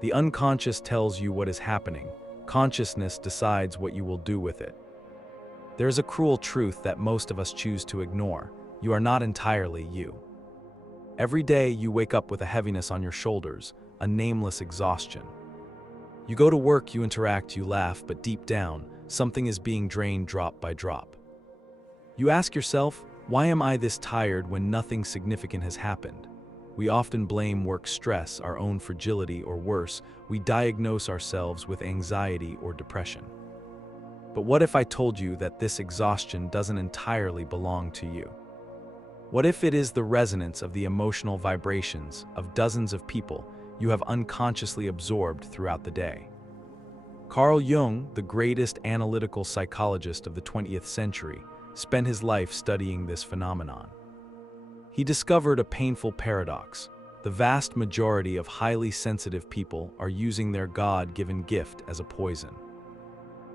The unconscious tells you what is happening. Consciousness decides what you will do with it. There's a cruel truth that most of us choose to ignore. You are not entirely you. Every day you wake up with a heaviness on your shoulders, a nameless exhaustion. You go to work, you interact, you laugh, but deep down, something is being drained drop by drop. You ask yourself, why am I this tired when nothing significant has happened? We often blame work stress, our own fragility, or worse, we diagnose ourselves with anxiety or depression. But what if I told you that this exhaustion doesn't entirely belong to you? What if it is the resonance of the emotional vibrations of dozens of people you have unconsciously absorbed throughout the day? Carl Jung, the greatest analytical psychologist of the 20th century, spent his life studying this phenomenon. He discovered a painful paradox. The vast majority of highly sensitive people are using their God-given gift as a poison.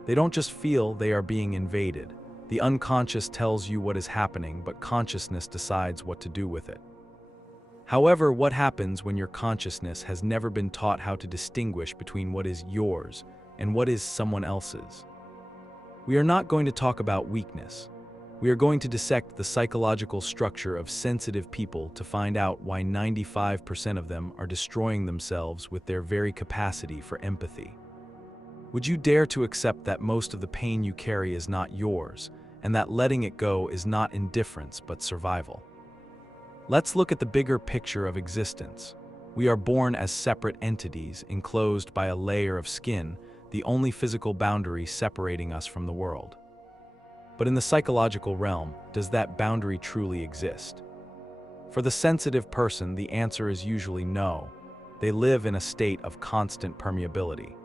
They don't just feel they are being invaded. The unconscious tells you what is happening, but consciousness decides what to do with it. However, what happens when your consciousness has never been taught how to distinguish between what is yours and what is someone else's? We are not going to talk about weakness. We are going to dissect the psychological structure of sensitive people to find out why 95% of them are destroying themselves with their very capacity for empathy. Would you dare to accept that most of the pain you carry is not yours, and that letting it go is not indifference but survival? Let's look at the bigger picture of existence. We are born as separate entities, enclosed by a layer of skin, the only physical boundary separating us from the world. But in the psychological realm, does that boundary truly exist? For the sensitive person, the answer is usually no. They live in a state of constant permeability.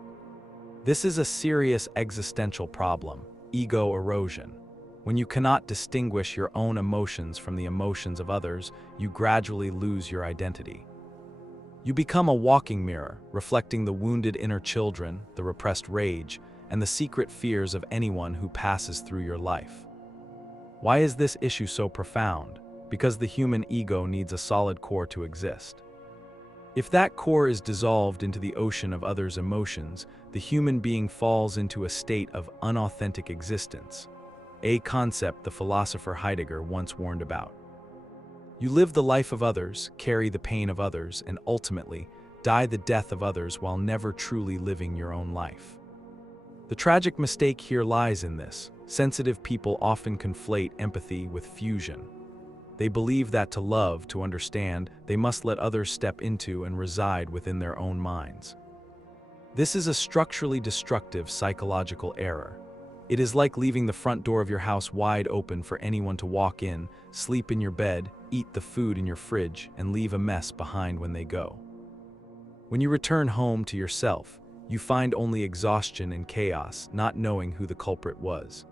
This is a serious existential problem, ego erosion. When you cannot distinguish your own emotions from the emotions of others, you gradually lose your identity. You become a walking mirror, reflecting the wounded inner children, the repressed rage, and the secret fears of anyone who passes through your life. Why is this issue so profound? Because the human ego needs a solid core to exist. If that core is dissolved into the ocean of others' emotions, the human being falls into a state of unauthentic existence, a concept the philosopher Heidegger once warned about. You live the life of others, carry the pain of others, and ultimately die the death of others while never truly living your own life. The tragic mistake here lies in this. Sensitive people often conflate empathy with fusion. They believe that to love, to understand, they must let others step into and reside within their own minds. This is a structurally destructive psychological error. It is like leaving the front door of your house wide open for anyone to walk in, sleep in your bed, eat the food in your fridge, and leave a mess behind when they go. When you return home to yourself, you find only exhaustion and chaos, not knowing who the culprit was.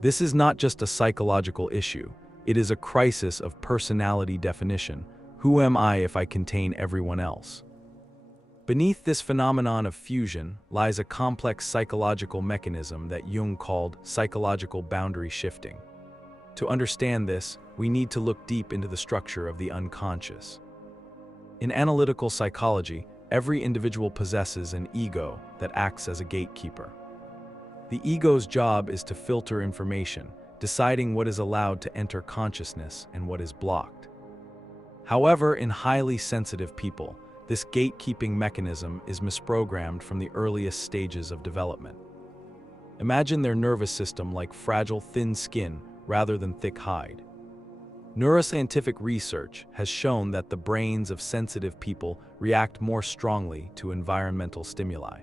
This is not just a psychological issue, it is a crisis of personality definition. Who am I if I contain everyone else? Beneath this phenomenon of fusion lies a complex psychological mechanism that Jung called psychological boundary shifting. To understand this, we need to look deep into the structure of the unconscious. In analytical psychology, every individual possesses an ego that acts as a gatekeeper. The ego's job is to filter information, deciding what is allowed to enter consciousness and what is blocked. However, in highly sensitive people, this gatekeeping mechanism is misprogrammed from the earliest stages of development. Imagine their nervous system like fragile, thin skin rather than thick hide. Neuroscientific research has shown that the brains of sensitive people react more strongly to environmental stimuli.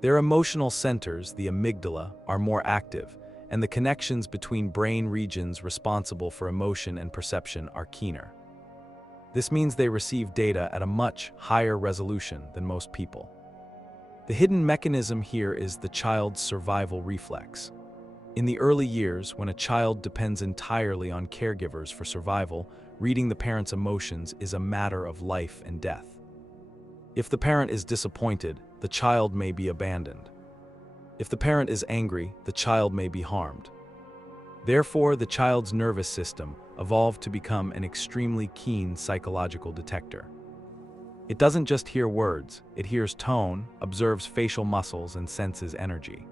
Their emotional centers, the amygdala, are more active, and the connections between brain regions responsible for emotion and perception are keener. This means they receive data at a much higher resolution than most people. The hidden mechanism here is the child's survival reflex. In the early years, when a child depends entirely on caregivers for survival, reading the parent's emotions is a matter of life and death. If the parent is disappointed, the child may be abandoned. If the parent is angry, the child may be harmed. Therefore, the child's nervous system evolved to become an extremely keen psychological detector. It doesn't just hear words, it hears tone, observes facial muscles, and senses energy.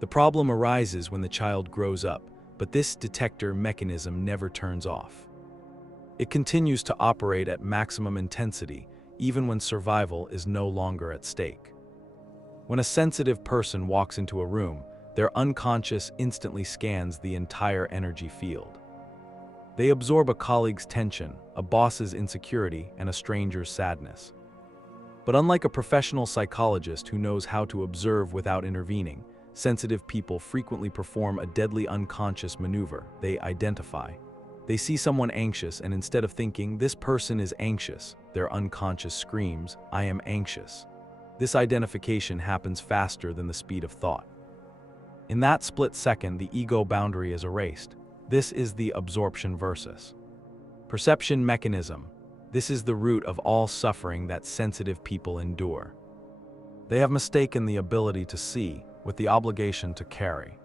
The problem arises when the child grows up, but this detector mechanism never turns off. It continues to operate at maximum intensity, even when survival is no longer at stake. When a sensitive person walks into a room, their unconscious instantly scans the entire energy field. They absorb a colleague's tension, a boss's insecurity, and a stranger's sadness. But unlike a professional psychologist who knows how to observe without intervening, sensitive people frequently perform a deadly unconscious maneuver. They identify. They see someone anxious, and instead of thinking, "This person is anxious," their unconscious screams, "I am anxious." This identification happens faster than the speed of thought. In that split second, the ego boundary is erased. This is the absorption versus perception mechanism. This is the root of all suffering that sensitive people endure. They have mistaken the ability to see with the obligation to carry.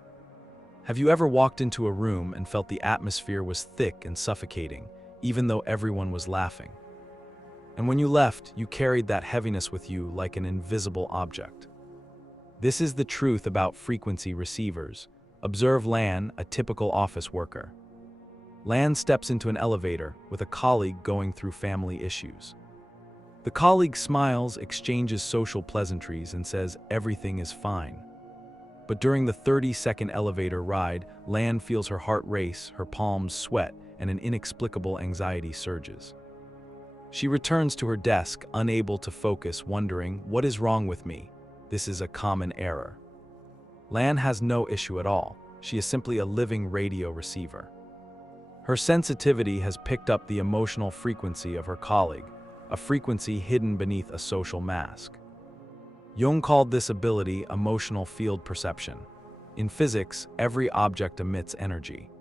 Have you ever walked into a room and felt the atmosphere was thick and suffocating, even though everyone was laughing? And when you left, you carried that heaviness with you like an invisible object. This is the truth about frequency receivers. Observe Lan, a typical office worker. Lan steps into an elevator with a colleague going through family issues. The colleague smiles, exchanges social pleasantries, and says everything is fine. But during the 30-second elevator ride, Lan feels her heart race, her palms sweat, and an inexplicable anxiety surges. She returns to her desk, unable to focus, wondering, "What is wrong with me?" This is a common error. Lan has no issue at all. She is simply a living radio receiver. Her sensitivity has picked up the emotional frequency of her colleague, a frequency hidden beneath a social mask. Jung called this ability emotional field perception. In physics, every object emits energy.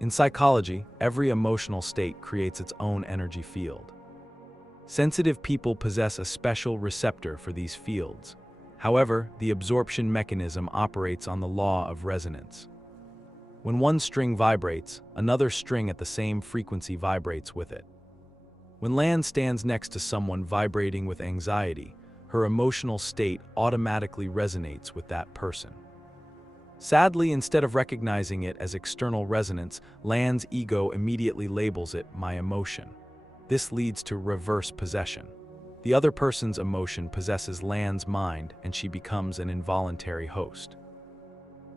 In psychology, every emotional state creates its own energy field. Sensitive people possess a special receptor for these fields. However, the absorption mechanism operates on the law of resonance. When one string vibrates, another string at the same frequency vibrates with it. When Lan stands next to someone vibrating with anxiety, her emotional state automatically resonates with that person. Sadly, instead of recognizing it as external resonance, Lan's ego immediately labels it "my emotion." This leads to reverse possession. The other person's emotion possesses Lan's mind, and she becomes an involuntary host.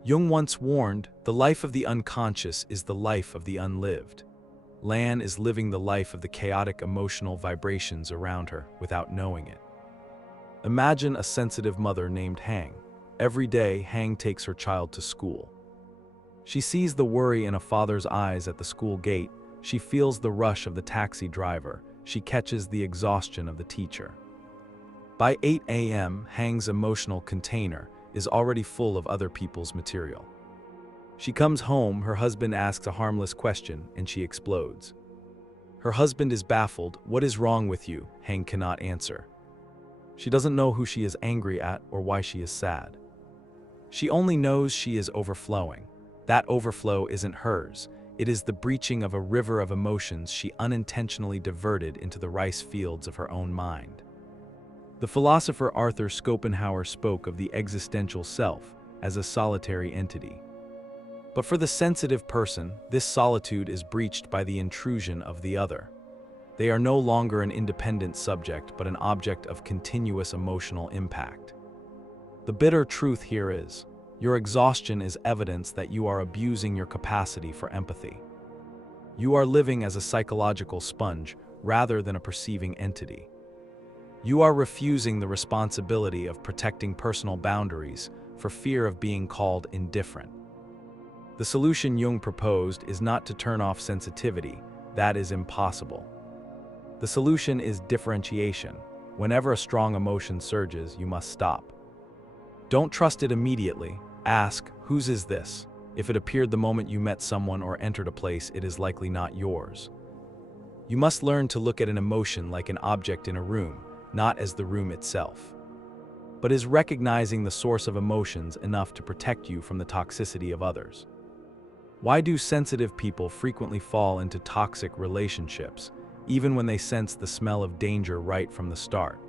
Jung once warned, "The life of the unconscious is the life of the unlived." Lan is living the life of the chaotic emotional vibrations around her without knowing it. Imagine a sensitive mother named Hang. Every day, Hang takes her child to school. She sees the worry in a father's eyes at the school gate. She feels the rush of the taxi driver. She catches the exhaustion of the teacher. By 8 a.m., Hang's emotional container is already full of other people's material. She comes home, her husband asks a harmless question, and she explodes. Her husband is baffled. "What is wrong with you?" Hang cannot answer. She doesn't know who she is angry at or why she is sad. She only knows she is overflowing. That overflow isn't hers. It is the breaching of a river of emotions she unintentionally diverted into the rice fields of her own mind. The philosopher Arthur Schopenhauer spoke of the existential self as a solitary entity. But for the sensitive person, this solitude is breached by the intrusion of the other. They are no longer an independent subject, but an object of continuous emotional impact. The bitter truth here is, your exhaustion is evidence that you are abusing your capacity for empathy. You are living as a psychological sponge rather than a perceiving entity. You are refusing the responsibility of protecting personal boundaries for fear of being called indifferent. The solution Jung proposed is not to turn off sensitivity. That is impossible. The solution is differentiation. Whenever a strong emotion surges, you must stop. Don't trust it immediately. Ask, whose is this? If it appeared the moment you met someone or entered a place, it is likely not yours. You must learn to look at an emotion like an object in a room, not as the room itself. But is recognizing the source of emotions enough to protect you from the toxicity of others? Why do sensitive people frequently fall into toxic relationships? even when they sense the smell of danger right from the start.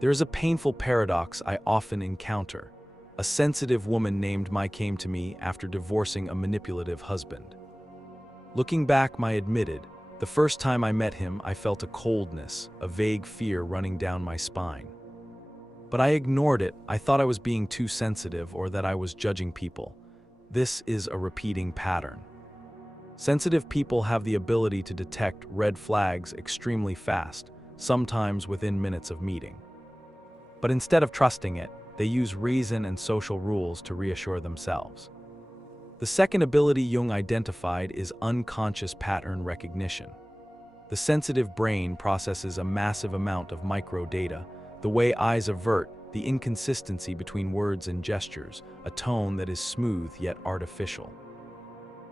There is a painful paradox I often encounter. A sensitive woman named Mai came to me after divorcing a manipulative husband. Looking back, Mai admitted, the first time I met him, I felt a coldness, a vague fear running down my spine. But I ignored it. I thought I was being too sensitive or that I was judging people. This is a repeating pattern. Sensitive people have the ability to detect red flags extremely fast, sometimes within minutes of meeting. But instead of trusting it, they use reason and social rules to reassure themselves. The second ability Jung identified is unconscious pattern recognition. The sensitive brain processes a massive amount of microdata, the way eyes avert, the inconsistency between words and gestures, a tone that is smooth yet artificial.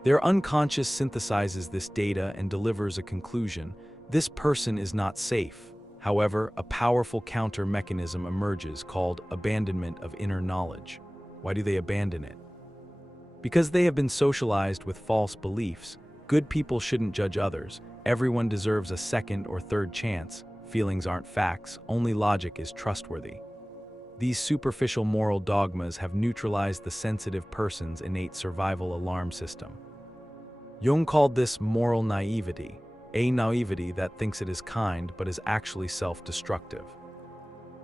Their unconscious synthesizes this data and delivers a conclusion: this person is not safe. However, a powerful counter mechanism emerges called abandonment of inner knowledge. Why do they abandon it? Because they have been socialized with false beliefs. Good people shouldn't judge others. Everyone deserves a second or third chance. Feelings aren't facts, only logic is trustworthy. These superficial moral dogmas have neutralized the sensitive person's innate survival alarm system. Jung called this moral naivety, a naivety that thinks it is kind but is actually self-destructive.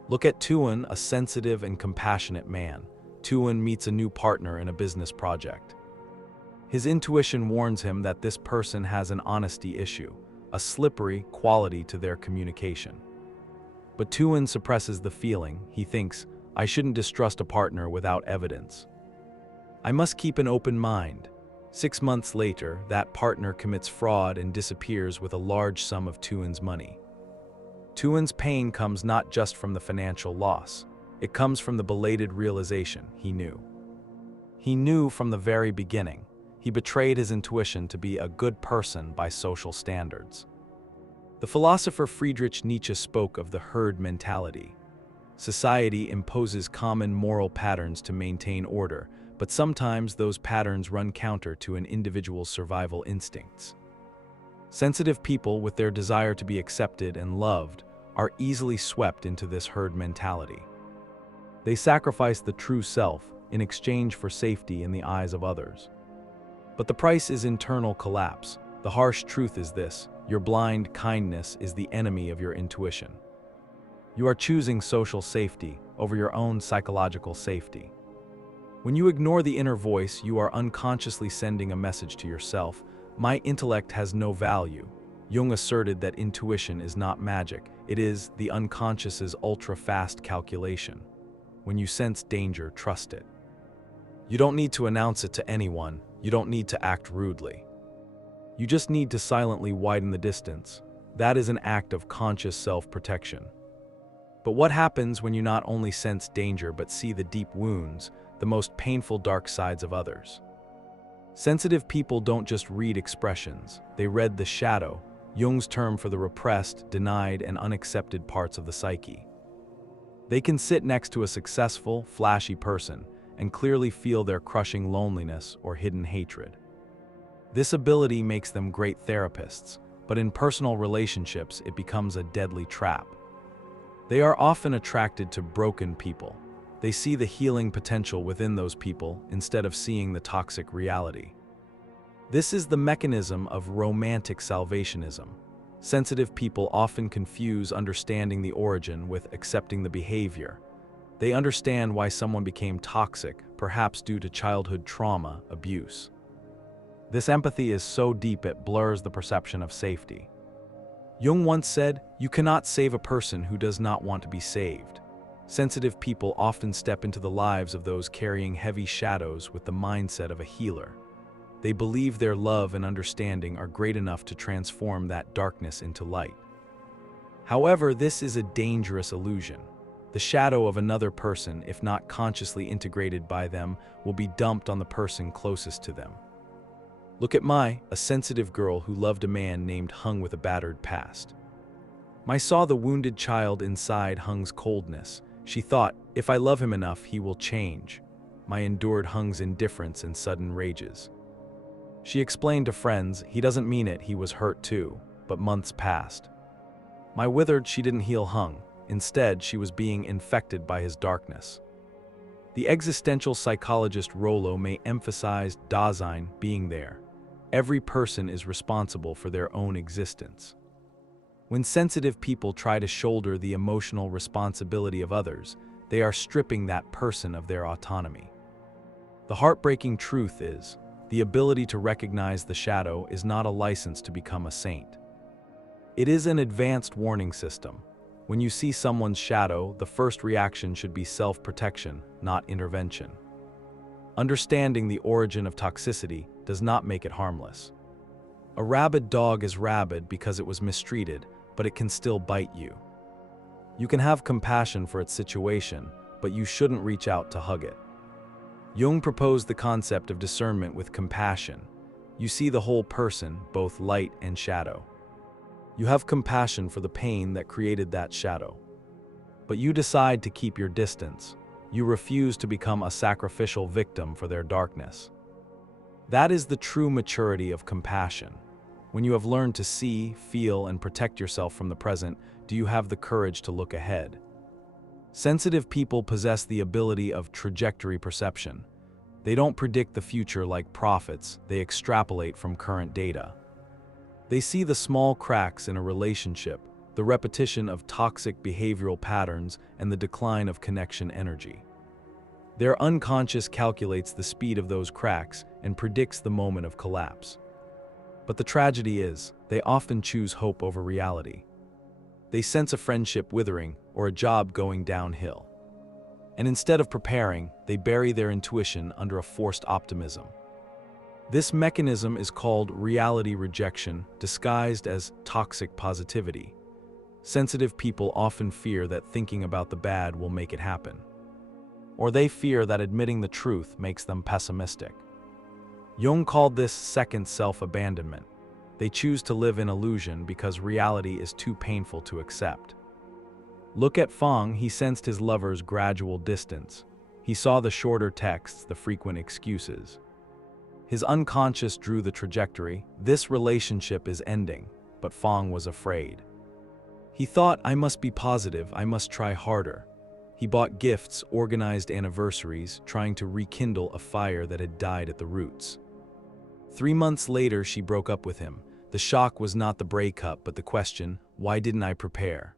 Look at Tuan, a sensitive and compassionate man. Tuan meets a new partner in a business project. His intuition warns him that this person has an honesty issue, a slippery quality to their communication. But Tuan suppresses the feeling. He thinks, I shouldn't distrust a partner without evidence. I must keep an open mind. 6 months later, that partner commits fraud and disappears with a large sum of Tuan's money. Tuan's pain comes not just from the financial loss. It comes from the belated realization he knew. He knew from the very beginning. He betrayed his intuition to be a good person by social standards. The philosopher Friedrich Nietzsche spoke of the herd mentality. Society imposes common moral patterns to maintain order, but sometimes those patterns run counter to an individual's survival instincts. Sensitive people, with their desire to be accepted and loved, are easily swept into this herd mentality. They sacrifice the true self in exchange for safety in the eyes of others. But the price is internal collapse. The harsh truth is this: your blind kindness is the enemy of your intuition. You are choosing social safety over your own psychological safety. When you ignore the inner voice, you are unconsciously sending a message to yourself: my intellect has no value. Jung asserted that intuition is not magic, it is the unconscious's ultra-fast calculation. When you sense danger, trust it. You don't need to announce it to anyone. You don't need to act rudely. You just need to silently widen the distance. That is an act of conscious self-protection. But what happens when you not only sense danger but see the deep wounds, the most painful dark sides of others? Sensitive people don't just read expressions, they read the shadow, Jung's term for the repressed, denied, and unaccepted parts of the psyche. They can sit next to a successful, flashy person and clearly feel their crushing loneliness or hidden hatred. This ability makes them great therapists, but in personal relationships it becomes a deadly trap. They are often attracted to broken people. They see the healing potential within those people instead of seeing the toxic reality. This is the mechanism of romantic salvationism. Sensitive people often confuse understanding the origin with accepting the behavior. They understand why someone became toxic, perhaps due to childhood trauma, abuse. This empathy is so deep it blurs the perception of safety. Jung once said, "You cannot save a person who does not want to be saved." Sensitive people often step into the lives of those carrying heavy shadows with the mindset of a healer. They believe their love and understanding are great enough to transform that darkness into light. However, this is a dangerous illusion. The shadow of another person, if not consciously integrated by them, will be dumped on the person closest to them. Look at Mai, a sensitive girl who loved a man named Hung with a battered past. Mai saw the wounded child inside Hung's coldness. She thought, if I love him enough, he will change. Mai endured Hung's indifference and sudden rages. She explained to friends, he doesn't mean it, he was hurt too. but months passed. My withered, she didn't heal hung. Instead, she was being infected by his darkness. The existential psychologist Rollo may emphasize Dasein, being there. Every person is responsible for their own existence. When sensitive people try to shoulder the emotional responsibility of others, they are stripping that person of their autonomy. The heartbreaking truth is, the ability to recognize the shadow is not a license to become a saint. It is an advanced warning system. When you see someone's shadow, the first reaction should be self-protection, not intervention. Understanding the origin of toxicity does not make it harmless. A rabid dog is rabid because it was mistreated, but it can still bite you. You can have compassion for its situation, but you shouldn't reach out to hug it. Jung proposed the concept of discernment with compassion. You see the whole person, both light and shadow. You have compassion for the pain that created that shadow. But you decide to keep your distance. You refuse to become a sacrificial victim for their darkness. That is the true maturity of compassion. When you have learned to see, feel, and protect yourself from the present, do you have the courage to look ahead? Sensitive people possess the ability of trajectory perception. They don't predict the future like prophets, they extrapolate from current data. They see the small cracks in a relationship, the repetition of toxic behavioral patterns, and the decline of connection energy. Their unconscious calculates the speed of those cracks and predicts the moment of collapse. But the tragedy is, they often choose hope over reality. They sense a friendship withering or a job going downhill. And instead of preparing, they bury their intuition under a forced optimism. This mechanism is called reality rejection, disguised as toxic positivity. Sensitive people often fear that thinking about the bad will make it happen. Or they fear that admitting the truth makes them pessimistic. Jung called this second self-abandonment. They choose to live in illusion because reality is too painful to accept. Look at Fang, he sensed his lover's gradual distance. He saw the shorter texts, the frequent excuses. His unconscious drew the trajectory. This relationship is ending, but Fang was afraid. He thought, I must be positive, I must try harder. He bought gifts, organized anniversaries, trying to rekindle a fire that had died at the roots. 3 months later, she broke up with him. The shock was not the breakup, but the question, why didn't I prepare?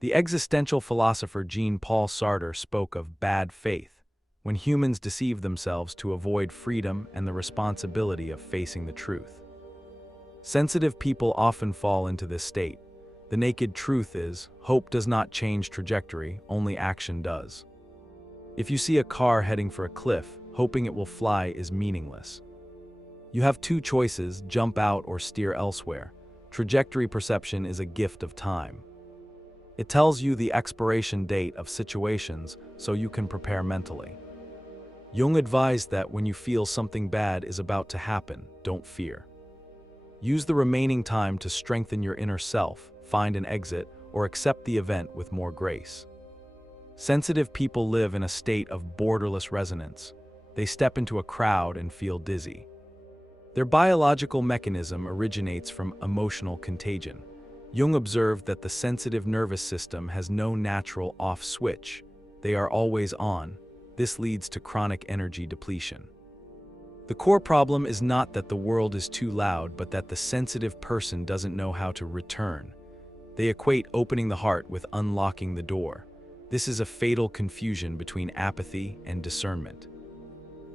The existential philosopher Jean-Paul Sartre spoke of bad faith, when humans deceive themselves to avoid freedom and the responsibility of facing the truth. Sensitive people often fall into this state. The naked truth is, hope does not change trajectory, only action does. If you see a car heading for a cliff, hoping it will fly is meaningless. You have two choices, jump out or steer elsewhere. Trajectory perception is a gift of time. It tells you the expiration date of situations so you can prepare mentally. Jung advised that when you feel something bad is about to happen, don't fear. Use the remaining time to strengthen your inner self, find an exit, or accept the event with more grace. Sensitive people live in a state of borderless resonance. They step into a crowd and feel dizzy. Their biological mechanism originates from emotional contagion. Jung observed that the sensitive nervous system has no natural off switch. They are always on. This leads to chronic energy depletion. The core problem is not that the world is too loud, but that the sensitive person doesn't know how to return. They equate opening the heart with unlocking the door. This is a fatal confusion between apathy and discernment.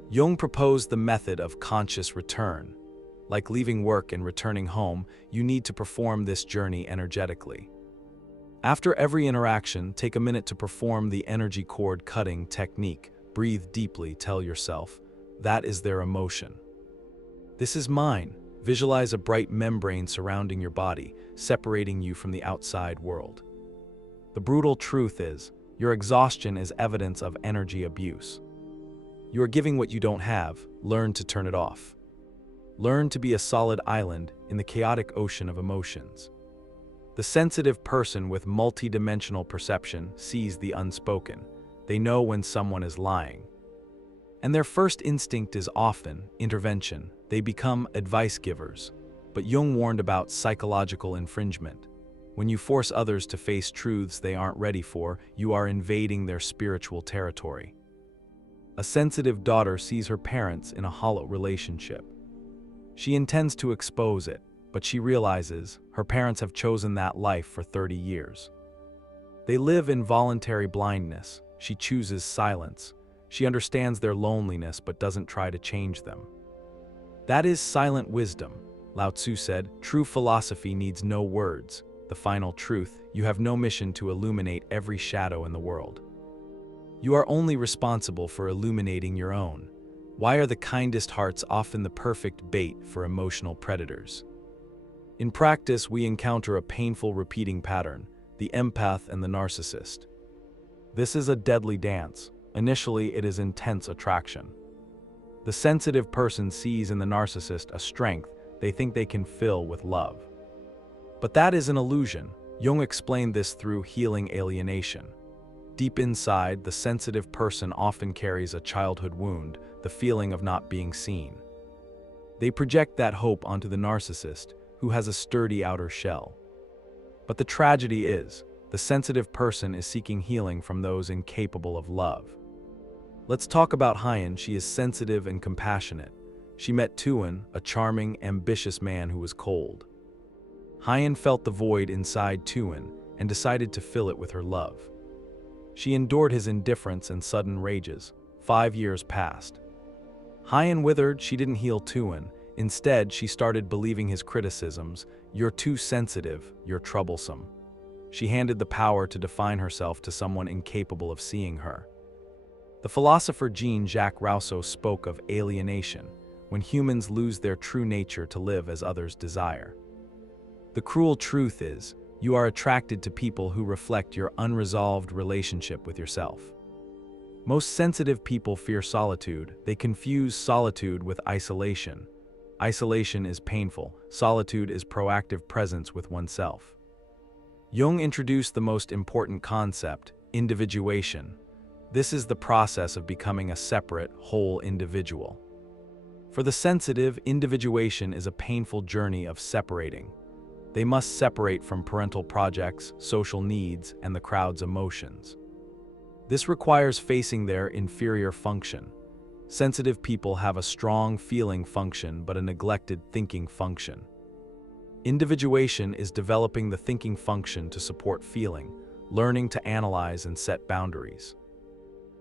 Jung proposed the method of conscious return. Like leaving work and returning home, you need to perform this journey energetically. After every interaction, take a minute to perform the energy cord cutting technique. Breathe deeply, tell yourself, that is their emotion. This is mine. Visualize a bright membrane surrounding your body, separating you from the outside world. The brutal truth is, your exhaustion is evidence of energy abuse. You are giving what you don't have. Learn to turn it off. Learn to be a solid island in the chaotic ocean of emotions. The sensitive person with multidimensional perception sees the unspoken. They know when someone is lying. And their first instinct is often intervention. They become advice givers. But Jung warned about psychological infringement. When you force others to face truths they aren't ready for, you are invading their spiritual territory. A sensitive daughter sees her parents in a hollow relationship. She intends to expose it, but she realizes her parents have chosen that life for 30 years. They live in voluntary blindness. She chooses silence. She understands their loneliness but doesn't try to change them. That is silent wisdom. Lao Tzu said, "True philosophy needs no words. The final truth, you have no mission to illuminate every shadow in the world. You are only responsible for illuminating your own." Why are the kindest hearts often the perfect bait for emotional predators? In practice, we encounter a painful repeating pattern: the empath and the narcissist. This is a deadly dance. Initially, it is intense attraction. The sensitive person sees in the narcissist a strength they think they can fill with love. But that is an illusion. Jung explained this through healing alienation. Deep inside, the sensitive person often carries a childhood wound, the feeling of not being seen. They project that hope onto the narcissist, who has a sturdy outer shell. But the tragedy is, the sensitive person is seeking healing from those incapable of love. Let's talk about Hyen. She is sensitive and compassionate. She met Tuan, a charming, ambitious man who was cold. Hyen felt the void inside Tuan and decided to fill it with her love. She endured his indifference and sudden rages. 5 years passed. Hyen withered. She didn't heal Tuan. Instead, she started believing his criticisms. "You're too sensitive, you're troublesome." She handed the power to define herself to someone incapable of seeing her. The philosopher Jean-Jacques Rousseau spoke of alienation, when humans lose their true nature to live as others desire. The cruel truth is, you are attracted to people who reflect your unresolved relationship with yourself. Most sensitive people fear solitude. They confuse solitude with isolation. Isolation is painful. Solitude is proactive presence with oneself. Jung introduced the most important concept, individuation. This is the process of becoming a separate, whole individual. For the sensitive, individuation is a painful journey of separating. They must separate from parental projects, social needs, and the crowd's emotions. This requires facing their inferior function. Sensitive people have a strong feeling function but a neglected thinking function. Individuation is developing the thinking function to support feeling, learning to analyze and set boundaries.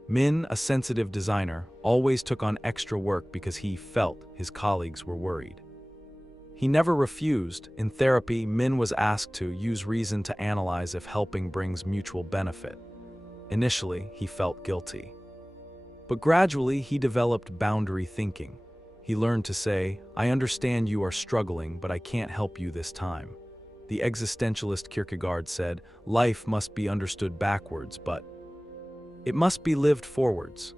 Min, a sensitive designer, always took on extra work because he felt his colleagues were worried. He never refused. In therapy, Min was asked to use reason to analyze if helping brings mutual benefit. Initially, he felt guilty. But gradually, he developed boundary thinking. He learned to say, "I understand you are struggling, but I can't help you this time." The existentialist Kierkegaard said, "Life must be understood backwards, but it must be lived forwards."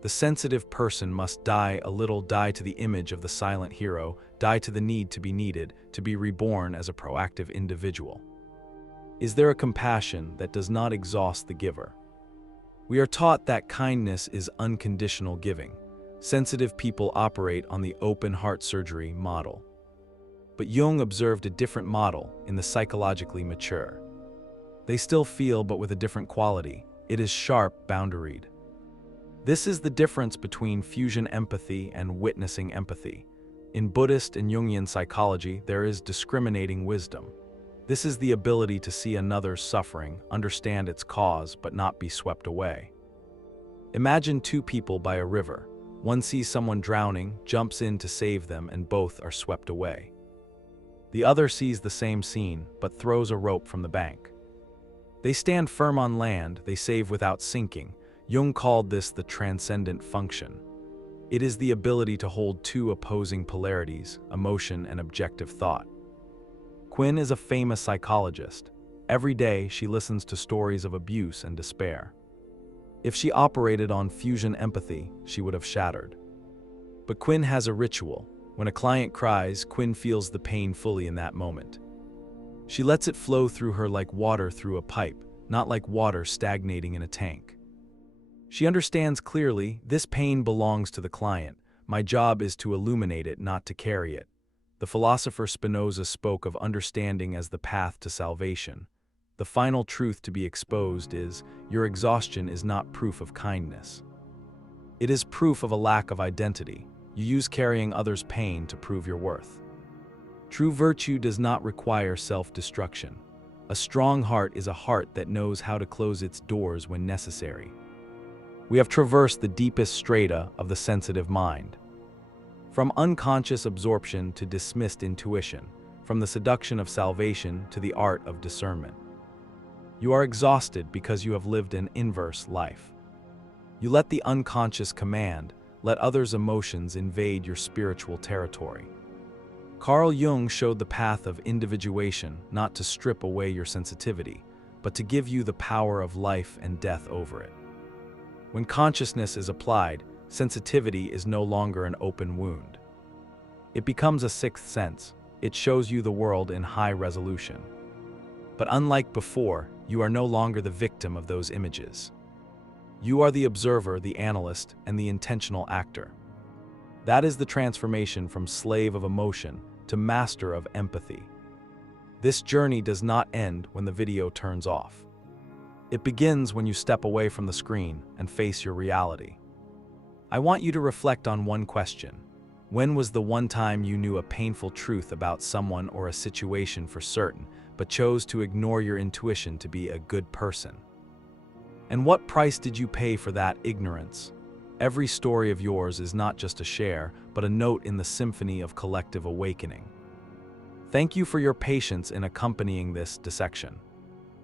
The sensitive person must die a little, die to the image of the silent hero, die to the need to be needed, to be reborn as a proactive individual. Is there a compassion that does not exhaust the giver? We are taught that kindness is unconditional giving. Sensitive people operate on the open heart surgery model. But Jung observed a different model in the psychologically mature. They still feel, but with a different quality. It is sharp, boundaried. This is the difference between fusion empathy and witnessing empathy. In Buddhist and Jungian psychology, there is discriminating wisdom. This is the ability to see another's suffering, understand its cause, but not be swept away. Imagine two people by a river. One sees someone drowning, jumps in to save them, and both are swept away. The other sees the same scene, but throws a rope from the bank. They stand firm on land, they save without sinking. Jung called this the transcendent function. It is the ability to hold two opposing polarities, emotion and objective thought. Quinn is a famous psychologist. Every day, she listens to stories of abuse and despair. If she operated on fusion empathy, she would have shattered. But Quinn has a ritual. When a client cries, Quinn feels the pain fully in that moment. She lets it flow through her like water through a pipe, not like water stagnating in a tank. She understands clearly, this pain belongs to the client. My job is to illuminate it, not to carry it. The philosopher Spinoza spoke of understanding as the path to salvation. The final truth to be exposed is, your exhaustion is not proof of kindness. It is proof of a lack of identity. You use carrying others' pain to prove your worth. True virtue does not require self-destruction. A strong heart is a heart that knows how to close its doors when necessary. We have traversed the deepest strata of the sensitive mind. From unconscious absorption to dismissed intuition, from the seduction of salvation to the art of discernment. You are exhausted because you have lived an inverse life. You let the unconscious command, let others' emotions invade your spiritual territory. Carl Jung showed the path of individuation not to strip away your sensitivity, but to give you the power of life and death over it. When consciousness is applied, sensitivity is no longer an open wound. It becomes a sixth sense. It shows you the world in high resolution. But unlike before, you are no longer the victim of those images. You are the observer, the analyst, and the intentional actor. That is the transformation from slave of emotion to master of empathy. This journey does not end when the video turns off. It begins when you step away from the screen and face your reality. I want you to reflect on one question. When was the one time you knew a painful truth about someone or a situation for certain, but chose to ignore your intuition to be a good person? And what price did you pay for that ignorance? Every story of yours is not just a share, but a note in the symphony of collective awakening. Thank you for your patience in accompanying this dissection.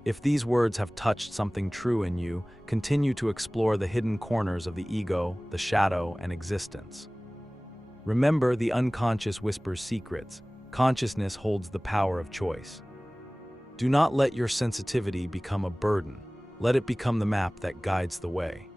If these words have touched something true in you, continue to explore the hidden corners of the ego, the shadow, and existence. Remember, the unconscious whispers secrets. Consciousness holds the power of choice. Do not let your sensitivity become a burden. Let it become the map that guides the way.